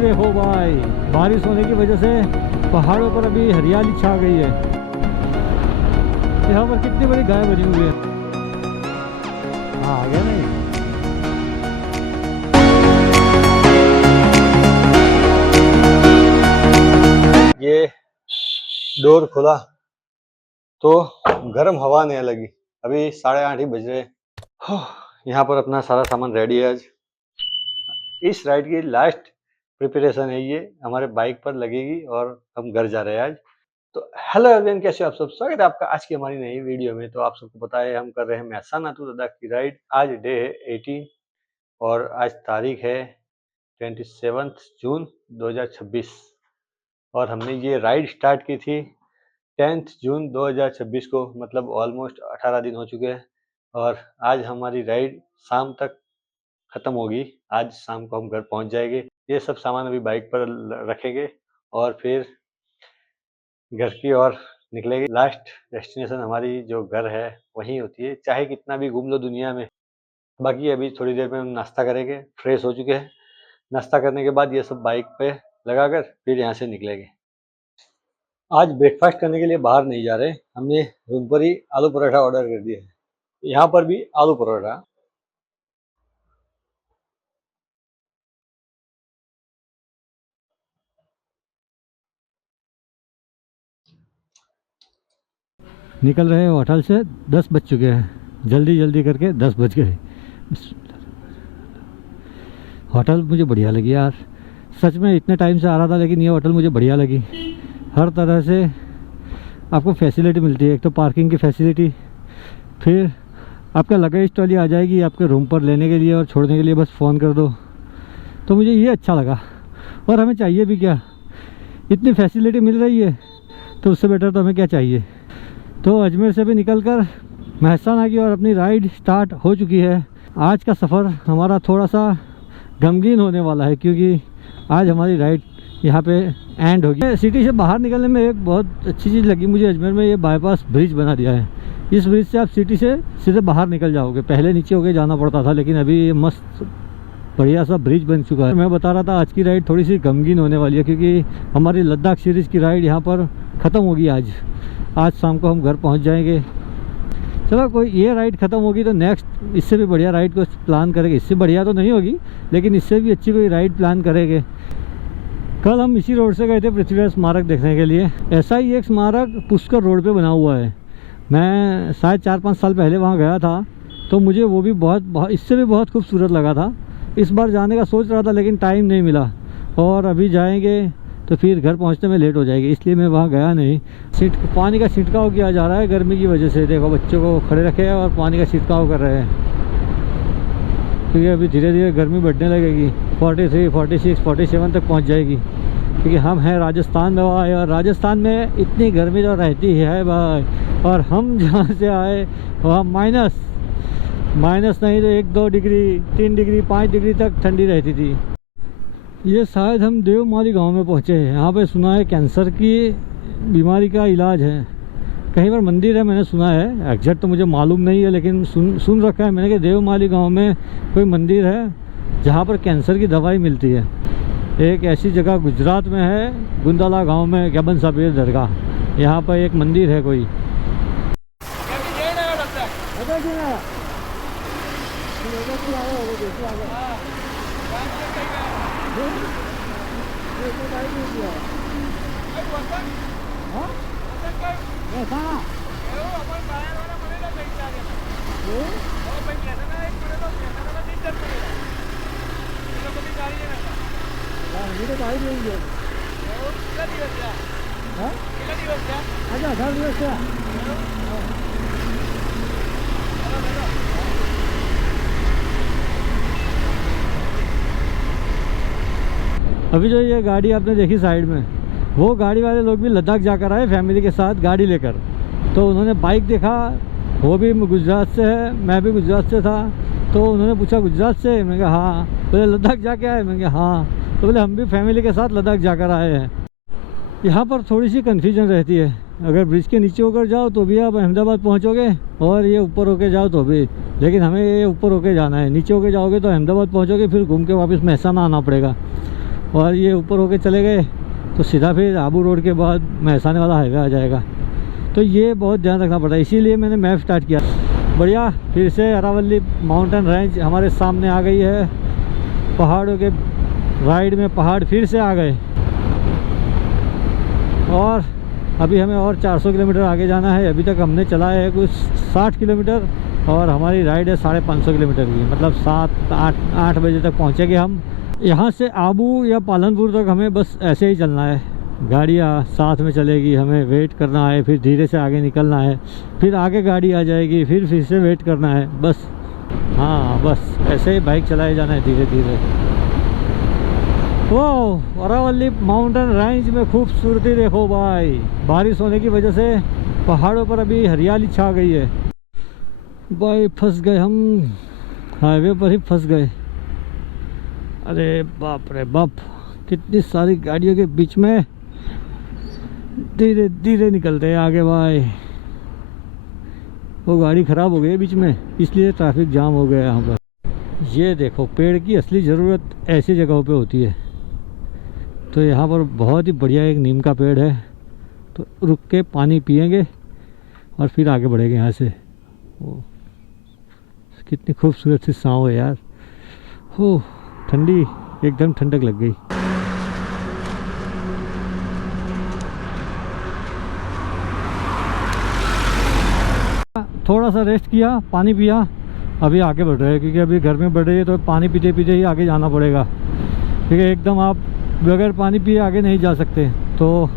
देखो भाई, बारिश होने की वजह से पहाड़ों पर अभी हरियाली छा गई है। यहाँ पर कितनी बड़ी गाय बनी हुई है। हाँ आ गया नहीं। ये डोर खोला तो गर्म हवा नहीं लगी। अभी 8:30 ही बज रहे। यहाँ पर अपना सारा सामान रेडी है। आज इस राइड की लास्ट प्रिपरेशन है, ये हमारे बाइक पर लगेगी और हम घर जा रहे हैं आज। तो हेलो एवरीवन, कैसे हो आप सब? स्वागत है आपका आज की हमारी नई वीडियो में। तो आप सबको पता है हम कर रहे हैं मेहसाना टू लद्दाख की राइड। आज डे है 18 और आज तारीख है 27 जून 2026 और हमने ये राइड स्टार्ट की थी 10 जून 2026 को, मतलब ऑलमोस्ट 18 दिन हो चुके हैं और आज हमारी राइड शाम तक ख़त्म होगी। आज शाम को हम घर पहुंच जाएंगे। ये सब सामान अभी बाइक पर रखेंगे और फिर घर की ओर निकलेंगे। लास्ट डेस्टिनेशन हमारी जो घर है वहीं होती है, चाहे कितना भी घूम लो दुनिया में। बाकी अभी थोड़ी देर में हम नाश्ता करेंगे, फ्रेश हो चुके हैं। नाश्ता करने के बाद ये सब बाइक पे लगाकर फिर यहाँ से निकलेंगे। आज ब्रेकफास्ट करने के लिए बाहर नहीं जा रहे, हमने रूम पर ही आलू पराठा ऑर्डर कर दिया है। यहाँ पर भी आलू पराठा। निकल रहे हैं होटल से, 10 बज चुके हैं। जल्दी जल्दी करके 10 बज गए। होटल मुझे बढ़िया लगी यार, सच में इतने टाइम से आ रहा था लेकिन ये होटल मुझे बढ़िया लगी। हर तरह से आपको फैसिलिटी मिलती है। एक तो पार्किंग की फैसिलिटी, फिर आपका लगेज ट्रॉली आ जाएगी आपके रूम पर लेने के लिए और छोड़ने के लिए, बस फ़ोन कर दो। तो मुझे ये अच्छा लगा और हमें चाहिए भी क्या, इतनी फैसिलिटी मिल रही है तो उससे बेटर तो हमें क्या चाहिए। तो अजमेर से भी निकलकर मेहसाना की और अपनी राइड स्टार्ट हो चुकी है। आज का सफ़र हमारा थोड़ा सा गमगीन होने वाला है क्योंकि आज हमारी राइड यहाँ पे एंड होगी। सिटी से बाहर निकलने में एक बहुत अच्छी चीज़ लगी मुझे अजमेर में, ये बाईपास ब्रिज बना दिया है। इस ब्रिज से आप सिटी से सीधे बाहर निकल जाओगे। पहले नीचे होके जाना पड़ता था लेकिन अभी ये मस्त बढ़िया सा ब्रिज बन चुका है। मैं बता रहा था आज की राइड थोड़ी सी गमगीन होने वाली है क्योंकि हमारी लद्दाख सीरीज़ की राइड यहाँ पर ख़त्म होगी। आज शाम को हम घर पहुँच जाएंगे। चलो कोई ये राइड ख़त्म होगी तो नेक्स्ट इससे भी बढ़िया राइड को प्लान करेंगे। इससे बढ़िया तो नहीं होगी लेकिन इससे भी अच्छी कोई राइड प्लान करेंगे। कल हम इसी रोड से गए थे पृथ्वीराज स्मारक देखने के लिए। ऐसा ही एक स्मारक पुष्कर रोड पे बना हुआ है। मैं शायद 4-5 साल पहले वहाँ गया था तो मुझे वो भी बहुत इससे भी बहुत खूबसूरत लगा था। इस बार जाने का सोच रहा था लेकिन टाइम नहीं मिला और अभी जाएंगे तो फिर घर पहुंचने में लेट हो जाएगी, इसलिए मैं वहाँ गया नहीं। पानी का छिड़काव किया जा रहा है गर्मी की वजह से। देखो बच्चों को खड़े रखे हैं और पानी का छिड़काव कर रहे हैं क्योंकि अभी धीरे धीरे गर्मी बढ़ने लगेगी। 43, 46, 47 तक पहुँच जाएगी क्योंकि हम हैं राजस्थान में भाई और राजस्थान में इतनी गर्मी जो रहती है भाई। और हम जहाँ से आए वहाँ माइनस नहीं तो 1-2 डिग्री, 3 डिग्री, 5 डिग्री तक ठंडी रहती थी। ये शायद हम देवमाली गांव में पहुँचे हैं। यहाँ पे सुना है कैंसर की बीमारी का इलाज है। कहीं पर मंदिर है मैंने सुना है, एग्जैक्ट तो मुझे मालूम नहीं है लेकिन सुन रखा है मैंने कि देवमाली गांव में कोई मंदिर है जहाँ पर कैंसर की दवाई मिलती है। एक ऐसी जगह गुजरात में है, गुंदाला गांव में गबन साबिर दरगाह, यहाँ पर एक मंदिर है कोई। अभी जो ये गाड़ी आपने देखी साइड में, वो गाड़ी वाले लोग भी लद्दाख जाकर आए फैमिली के साथ गाड़ी लेकर। तो उन्होंने बाइक देखा, वो भी गुजरात से है, मैं भी गुजरात से था। तो उन्होंने पूछा गुजरात से, मैंने कहा हाँ। बोले लद्दाख जाके आए, मैंने कहा हाँ। तो बोले हम भी फैमिली के साथ लद्दाख जाकर आए हैं। यहाँ पर थोड़ी सी कन्फ्यूजन रहती है, अगर ब्रिज के नीचे होकर जाओ तो भी आप अहमदाबाद पहुँचोगे और ये ऊपर होके जाओ तो भी, लेकिन हमें ये ऊपर होके जाना है। नीचे होके जाओगे तो अहमदाबाद पहुँचोगे, फिर घूम के वापस मेहसाना आना पड़ेगा। और ये ऊपर होके चले गए तो सीधा फिर आबू रोड के बाद महसाने वाला हाईवे आ जाएगा। तो ये बहुत ध्यान रखना पड़ता है, इसीलिए मैंने मैप स्टार्ट किया। बढ़िया, फिर से अरावली माउंटेन रेंज हमारे सामने आ गई है। पहाड़ों के राइड में पहाड़ फिर से आ गए और अभी हमें और 400 किलोमीटर आगे जाना है। अभी तक हमने चला है कुछ 60 किलोमीटर और हमारी राइड है 550 किलोमीटर की, मतलब 7-8 बजे तक पहुँचेंगे हम। यहाँ से आबू या पालनपुर तक हमें बस ऐसे ही चलना है, गाड़ियाँ साथ में चलेगी, हमें वेट करना है, फिर धीरे से आगे निकलना है, फिर आगे गाड़ी आ जाएगी, फिर से वेट करना है बस। हाँ बस ऐसे ही बाइक चलाए जाना है धीरे धीरे। वो अरावली माउंटेन रेंज में खूबसूरती देखो भाई, बारिश होने की वजह से पहाड़ों पर अभी हरियाली छा गई है। भाई फंस गए हम, हाईवे पर ही फंस गए। अरे बाप रे बाप, कितनी सारी गाड़ियों के बीच में धीरे धीरे निकलते हैं आगे भाई। वो गाड़ी ख़राब हो गई है बीच में, इसलिए ट्रैफिक जाम हो गया यहाँ पर। ये देखो, पेड़ की असली ज़रूरत ऐसी जगहों पे होती है। तो यहाँ पर बहुत ही बढ़िया एक नीम का पेड़ है, तो रुक के पानी पिएंगे और फिर आगे बढ़ेंगे यहाँ से। ओ कितनी खूबसूरत सी छाँव है यार। हो ठंडी, एकदम ठंडक लग गई। थोड़ा सा रेस्ट किया, पानी पिया, अभी आगे बढ़ रहे हैं क्योंकि अभी गर्मी बढ़ रही है तो पानी पीते पीते ही आगे जाना पड़ेगा। ठीक है, एकदम आप बगैर पानी पिए आगे नहीं जा सकते, तो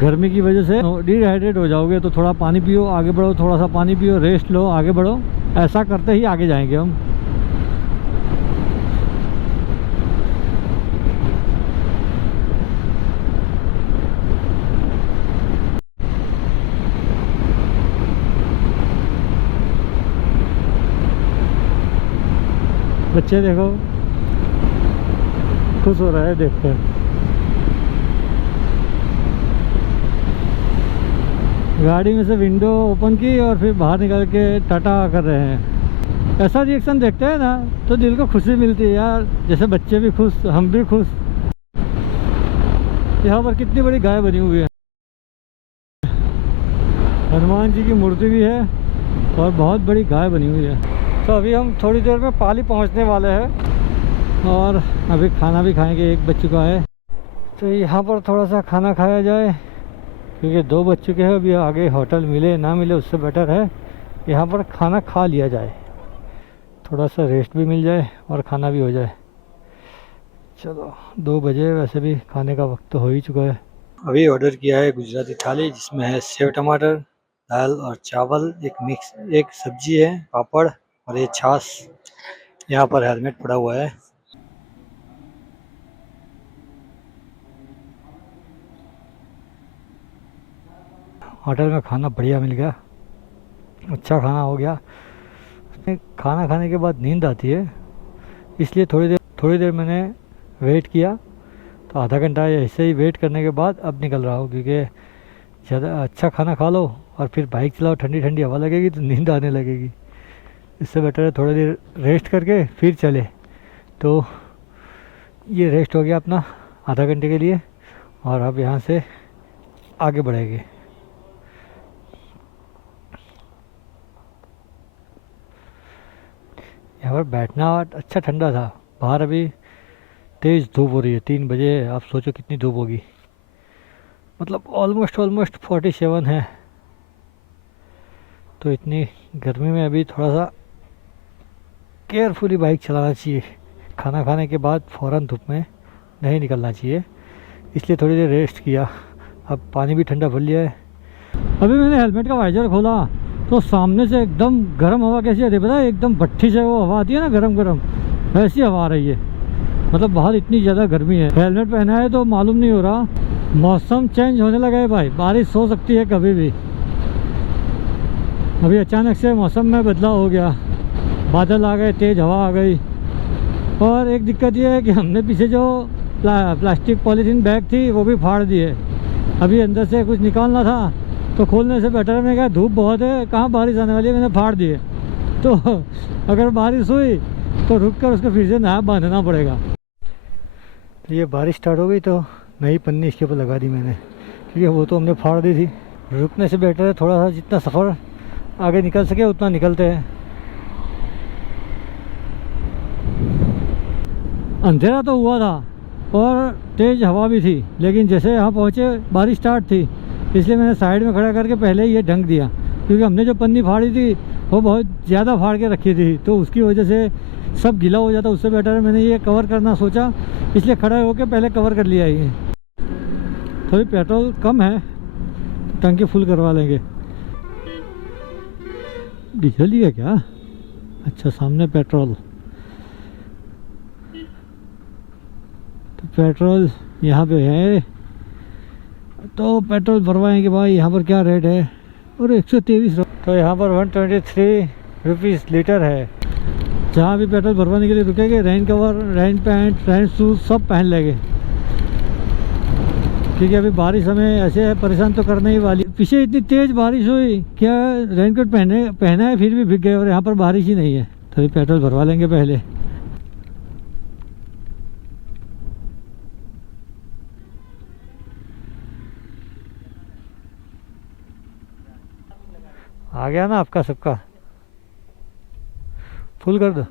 गर्मी की वजह से डिहाइड्रेट हो जाओगे। तो थोड़ा पानी पियो, आगे बढ़ो, थोड़ा सा पानी पियो, रेस्ट लो, आगे बढ़ो। ऐसा करते ही आगे जाएंगे हम। बच्चे देखो खुश हो रहा है देखकर। गाड़ी में से विंडो ओपन की और फिर बाहर निकल के टाटा कर रहे हैं। ऐसा रिएक्शन देखते हैं ना तो दिल को खुशी मिलती है यार, जैसे बच्चे भी खुश, हम भी खुश। यहाँ पर कितनी बड़ी गाय बनी हुई है, हनुमान जी की मूर्ति भी है और बहुत बड़ी गाय बनी हुई है। तो अभी हम थोड़ी देर में पाली पहुँचने वाले हैं और अभी खाना भी खाएंगे, 1 बज चुका है। तो यहाँ पर थोड़ा सा खाना खाया जाए क्योंकि 2 बज चुके हैं। अभी आगे होटल मिले ना मिले उससे बेटर है यहाँ पर खाना खा लिया जाए, थोड़ा सा रेस्ट भी मिल जाए और खाना भी हो जाए। चलो 2 बजे, वैसे भी खाने का वक्त तो हो ही चुका है। अभी ऑर्डर किया है गुजराती थाली, जिसमें है सेव टमाटर, दाल और चावल, एक मिक्स, एक सब्जी है, पापड़ और ये छाछ। यहाँ पर हेलमेट पड़ा हुआ है। होटल में खाना बढ़िया मिल गया, अच्छा खाना हो गया। खाना खाने के बाद नींद आती है, इसलिए थोड़ी देर मैंने वेट किया। तो आधा घंटा ऐसे ही वेट करने के बाद अब निकल रहा हूँ, क्योंकि ज़्यादा अच्छा खाना खा लो और फिर बाइक चलाओ, ठंडी ठंडी हवा लगेगी तो नींद आने लगेगी। इससे बेटर है थोड़ी देर रेस्ट करके फिर चले। तो ये रेस्ट हो गया अपना आधा घंटे के लिए और अब यहाँ से आगे बढ़ेंगे। यहाँ पर बैठना अच्छा ठंडा था, बाहर अभी तेज़ धूप हो रही है, 3 बजे। आप सोचो कितनी धूप होगी, मतलब ऑलमोस्ट 47 है। तो इतनी गर्मी में अभी थोड़ा सा केयरफुली बाइक चलाना चाहिए। खाना खाने के बाद फ़ौरन धूप में नहीं निकलना चाहिए, इसलिए थोड़ी देर रेस्ट किया। अब पानी भी ठंडा भर लिया है। अभी मैंने हेलमेट का वाइजर खोला तो सामने से एकदम गर्म हवा कैसी आती है पता है, एकदम भट्ठी से वो हवा आती है ना गरम गरम, वैसी हवा आ रही है। मतलब बाहर इतनी ज़्यादा गर्मी है। हेलमेट पहना है तो मालूम नहीं हो रहा, मौसम चेंज होने लगा है भाई, बारिश हो सकती है कभी भी। अभी अचानक से मौसम में बदलाव हो गया, बादल आ गए, तेज़ हवा आ गई। और एक दिक्कत ये है कि हमने पीछे जो प्लास्टिक पॉलीथीन बैग थी वो भी फाड़ दिए। अभी अंदर से कुछ निकालना था तो खोलने से बेटर है, मैंने कहा धूप बहुत है, कहाँ बारिश आने वाली है, मैंने फाड़ दिए। तो अगर बारिश हुई तो रुक कर उसको फिर से नया बांधना पड़ेगा। तो ये बारिश स्टार्ट हो गई तो नई पन्नी इसके ऊपर लगा दी मैंने, क्योंकि वो तो हमने फाड़ दी थी। रुकने से बेटर है थोड़ा सा जितना सफ़र आगे निकल सके उतना निकलते हैं। अंधेरा तो हुआ था और तेज़ हवा भी थी, लेकिन जैसे यहाँ पहुँचे बारिश स्टार्ट थी, इसलिए मैंने साइड में खड़ा करके पहले ही ये ढंक दिया, क्योंकि हमने जो पन्नी फाड़ी थी वो बहुत ज़्यादा फाड़ के रखी थी, तो उसकी वजह से सब गीला हो जाता। उससे बेटर है मैंने ये कवर करना सोचा, इसलिए खड़ा होकर पहले कवर कर लिया। ये थोड़ी पेट्रोल कम है तो टंकी फुल करवा लेंगे। डीजल ही है क्या? अच्छा, सामने पेट्रोल। तो पेट्रोल यहाँ पे है, तो पेट्रोल भरवाएंगे भाई। यहाँ पर क्या रेट है? और 123। तो यहाँ पर 123 रुपीज़ लीटर है। जहाँ भी पेट्रोल भरवाने के लिए रुकेंगे, rain cover, rain pant, rain shoes सब पहन लेंगे, क्योंकि अभी बारिश हमें ऐसे परेशान तो करने ही वाली। पीछे इतनी तेज़ बारिश हुई, क्या रेनकोट पहना है फिर भी भीग गए, और यहाँ पर बारिश ही नहीं है। तो अभी पेट्रोल भरवा लेंगे पहले। आ गया ना आपका सबका? फुल कर दो।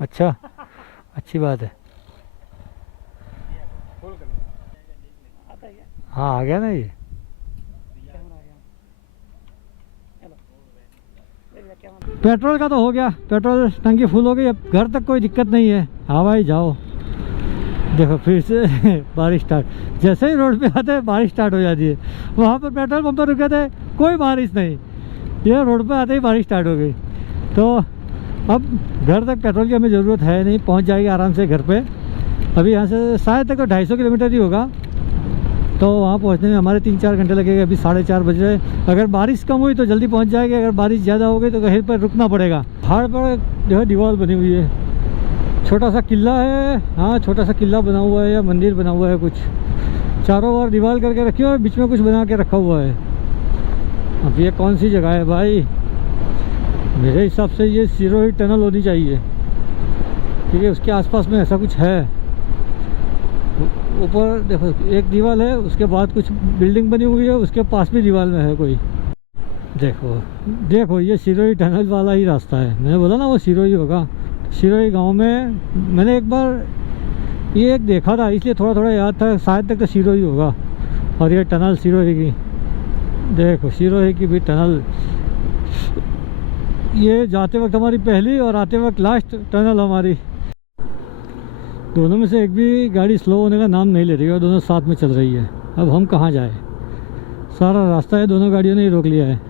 अच्छा, अच्छी बात है। हाँ, आ गया ना ये। पेट्रोल का तो हो गया, पेट्रोल टंकी फुल हो गई। अब घर तक कोई दिक्कत नहीं है। हाँ भाई जाओ। देखो फिर से बारिश स्टार्ट। जैसे ही रोड पे आते हैं बारिश स्टार्ट हो जाती है। वहाँ पर पेट्रोल पंप पर रुके थे, कोई बारिश नहीं, ये रोड पे आते ही बारिश स्टार्ट हो गई। तो अब घर तक पेट्रोल की हमें ज़रूरत है नहीं, पहुँच जाएगी आराम से घर पे। अभी यहाँ से शायद तक तो 250 किलोमीटर ही होगा, तो वहाँ पहुँचने में हमारे 3-4 घंटे लगेंगे। अभी 4:30 बज रहे। अगर बारिश कम हुई तो जल्दी पहुँच जाएगी, अगर बारिश ज़्यादा हो गई तो कहीं पर रुकना पड़ेगा। पहाड़ पर जो है दीवार बनी हुई है, छोटा सा किला है। हाँ, छोटा सा किला बना हुआ है या मंदिर बना हुआ है कुछ, चारों ओर दीवार करके रखी है और बीच में कुछ बना के रखा हुआ है। अब ये कौन सी जगह है भाई? मेरे हिसाब से ये सिरोही टनल होनी चाहिए, क्योंकि उसके आसपास में ऐसा कुछ है। ऊपर देखो एक दीवार है, उसके बाद कुछ बिल्डिंग बनी हुई है, उसके पास भी दीवार में है कोई। देखो देखो, ये सिरोही टनल वाला ही रास्ता है। मैंने बोला ना वो सिरोही होगा। सिरोही गांव में मैंने एक बार ये एक देखा था, इसलिए थोड़ा थोड़ा याद था, शायद तक तो सिरोही होगा। और ये टनल सिरोही की, देखो सिरोही की भी टनल। ये जाते वक्त हमारी पहली और आते वक्त लास्ट टनल हमारी। दोनों में से एक भी गाड़ी स्लो होने का नाम नहीं ले रही है और दोनों साथ में चल रही है। अब हम कहाँ जाए? सारा रास्ता है दोनों गाड़ियों ने ही रोक लिया है।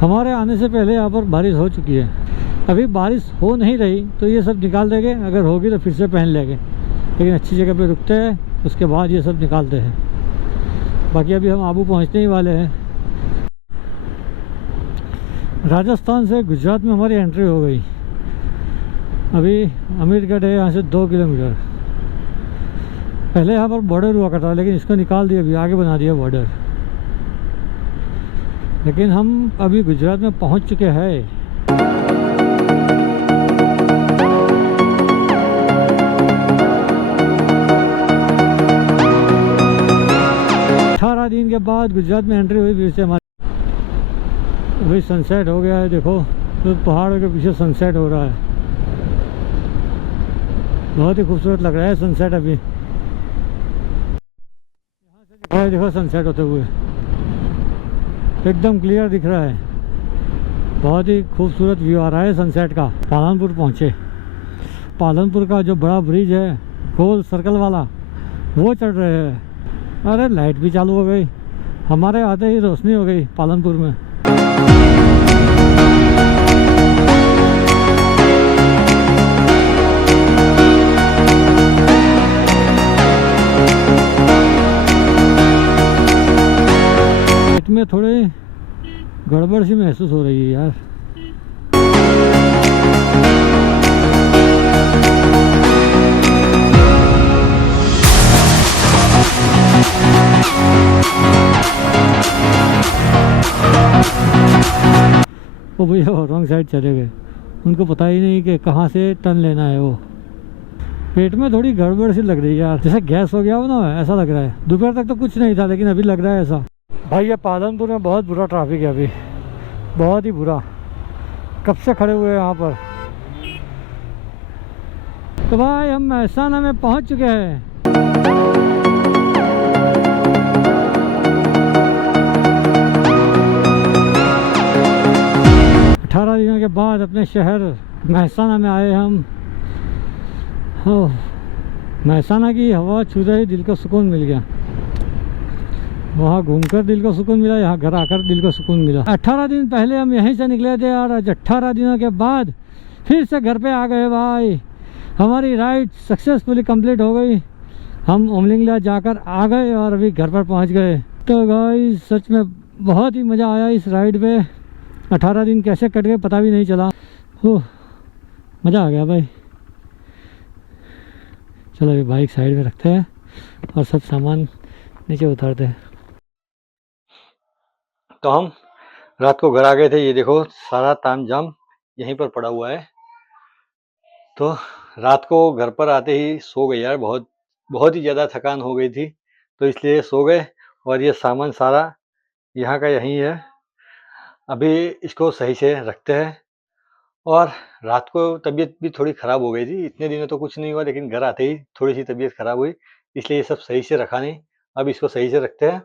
हमारे आने से पहले यहाँ पर बारिश हो चुकी है। अभी बारिश हो नहीं रही तो ये सब निकाल देंगे, अगर होगी तो फिर से पहन लेंगे, लेकिन अच्छी जगह पे रुकते हैं, उसके बाद ये सब निकालते हैं। बाकी अभी हम आबू पहुँचने ही वाले हैं। राजस्थान से गुजरात में हमारी एंट्री हो गई। अभी अमीरगढ़ है यहाँ से 2 किलोमीटर। पहले यहाँ पर बॉर्डर हुआ करता, लेकिन इसको निकाल दिया, अभी आगे बना दिया बॉर्डर। लेकिन हम अभी गुजरात में पहुँच चुके हैं। 18 दिन के बाद गुजरात में एंट्री हुई फिर से हमारी। अभी सनसेट हो गया है, देखो तो पहाड़ों के पीछे सनसेट हो रहा है। बहुत ही खूबसूरत लग रहा है सनसेट। अभी यहाँ से दिख रहा है, देखो सनसेट होते हुए एकदम क्लियर दिख रहा है। बहुत ही खूबसूरत व्यू आ रहा है सनसेट का। पालनपुर पहुँचे। पालनपुर का जो बड़ा ब्रिज है गोल सर्कल वाला, वो चढ़ रहे हैं। अरे लाइट भी चालू हो गई, हमारे आते ही रोशनी हो गई पालनपुर में। में थोड़ी गड़बड़ सी महसूस हो रही है यार। वो भैया रॉन्ग साइड चले गए, उनको पता ही नहीं कि कहाँ से टर्न लेना है। वो पेट में थोड़ी गड़बड़ सी लग रही है यार, जैसे गैस हो गया हो ना, ऐसा लग रहा है। दोपहर तक तो कुछ नहीं था, लेकिन अभी लग रहा है ऐसा। भाई ये पालनपुर में बहुत बुरा ट्रैफिक है अभी, बहुत ही बुरा। कब से खड़े हुए हैं यहाँ पर। तो भाई हम महसाना में पहुँच चुके हैं। 18 दिनों के बाद अपने शहर महसाना में आए हम। महसाना की हवा छूते ही दिल को सुकून मिल गया। वहाँ घूमकर दिल को सुकून मिला, यहाँ घर आकर दिल को सुकून मिला। 18 दिन पहले हम यहीं से निकले थे और आज 18 दिनों के बाद फिर से घर पे आ गए भाई। हमारी राइड सक्सेसफुली कंप्लीट हो गई। हम उमलिंगला जाकर आ गए और अभी घर पर पहुँच गए। तो भाई सच में बहुत ही मज़ा आया इस राइड पे। 18 दिन कैसे कट गए पता भी नहीं चला। मज़ा आ गया भाई। चलो अभी बाइक साइड में रखते हैं और सब सामान नीचे उतारते हैं। तो हम रात को घर आ गए थे। ये देखो सारा तामझाम यहीं पर पड़ा हुआ है। तो रात को घर पर आते ही सो गए यार, बहुत ही ज़्यादा थकान हो गई थी, तो इसलिए सो गए। और ये सामान सारा यहाँ का यहीं है। अभी इसको सही से रखते हैं। और रात को तबीयत भी थोड़ी ख़राब हो गई थी। इतने दिनों तो कुछ नहीं हुआ, लेकिन घर आते ही थोड़ी सी तबीयत ख़राब हुई, इसलिए ये सब सही से रखा नहीं। अब इसको सही से रखते हैं।